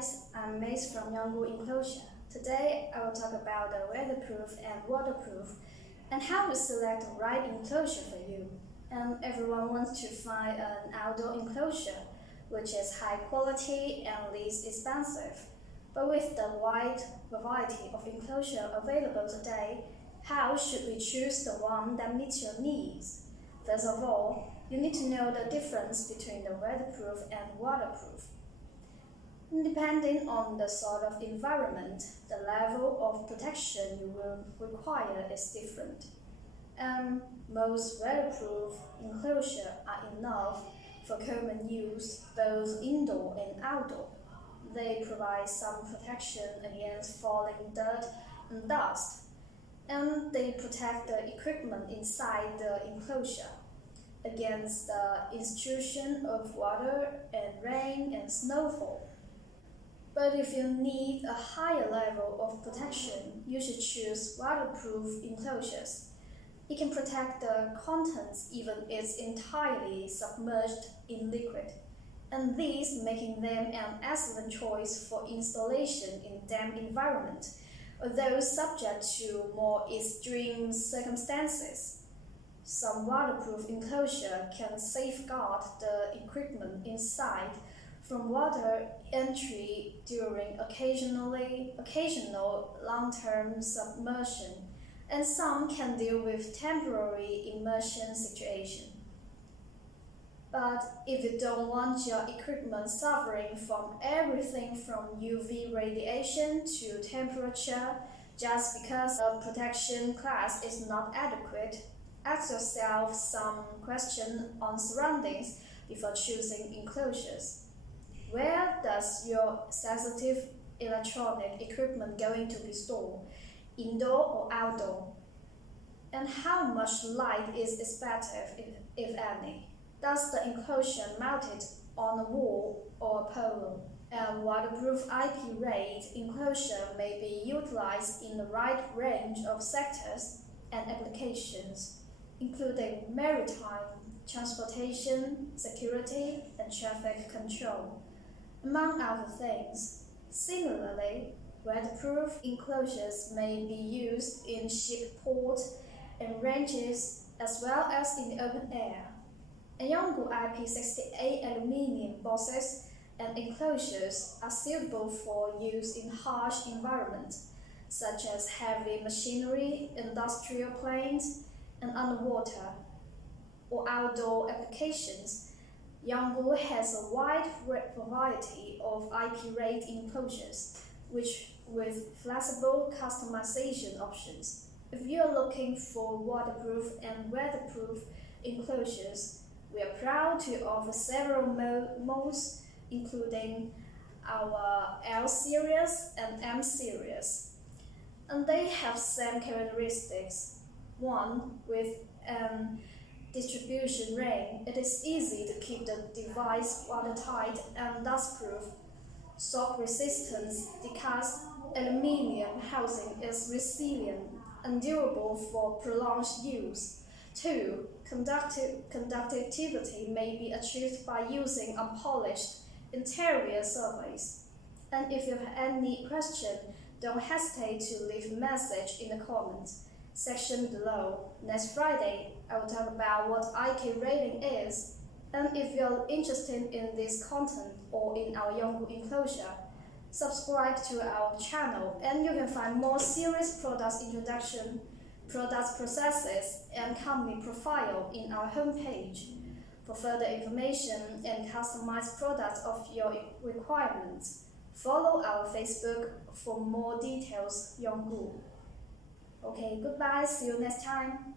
guys, I'm Mace from Enclosure. Today I will talk about the weatherproof and waterproof and how to select the right enclosure for you. And everyone wants to find an outdoor enclosure which is high quality and least expensive. But with the wide variety of enclosure available today, how should we choose the one that meets your needs? First of all, you need to know the difference between the weatherproof and waterproof. Depending on the sort of environment, the level of protection you will require is different. Most weatherproof enclosures are enough for common use, both indoor and outdoor. They provide some protection against falling dirt and dust, and they protect the equipment inside the enclosure against the intrusion of water and rain and snowfall. But if you need a higher level of protection, you should choose waterproof enclosures. It can protect the contents even if it's entirely submerged in liquid, and these making them an excellent choice for installation in damp environment, although subject to more extreme circumstances. Some waterproof enclosure can safeguard the equipment inside from water entry during occasional long-term submersion, and some can deal with temporary immersion situation. But if you don't want your equipment suffering from everything from UV radiation to temperature just because the protection class is not adequate, ask yourself some questions on surroundings before choosing enclosures. Where does your sensitive electronic equipment going to be stored, indoor or outdoor? And how much light is expected, if any? Does the enclosure mounted on a wall or a pole? A waterproof IP-rated enclosure may be utilized in the right range of sectors and applications, including maritime, transportation, security, and traffic control, among other things. Similarly, weatherproof enclosures may be used in ship ports and ranges as well as in the open air. Yongle IP68 aluminium boxes and enclosures are suitable for use in harsh environments, such as heavy machinery, industrial planes, and underwater or outdoor applications. Yongle has a wide variety of IP-rated enclosures, which with flexible customization options. If you are looking for waterproof and weatherproof enclosures, we are proud to offer several modes, including our L series and M series. And they have same characteristics. One, with distribution ring, it is easy to keep the device watertight and dustproof. Shock resistance, the cast aluminium housing is resilient and durable for prolonged use. 2. Conductivity may be achieved by using unpolished interior surface. And if you have any question, don't hesitate to leave a message in the comments section below. Next Friday, I will talk about what IK rating is. And if you're interested in this content or in our Yongle enclosure, subscribe to our channel and you can find more serious products introduction, product processes, and company profile in our homepage. For further information and customized products of your requirements, follow our Facebook for more details. Yongle. Okay, goodbye, see you next time.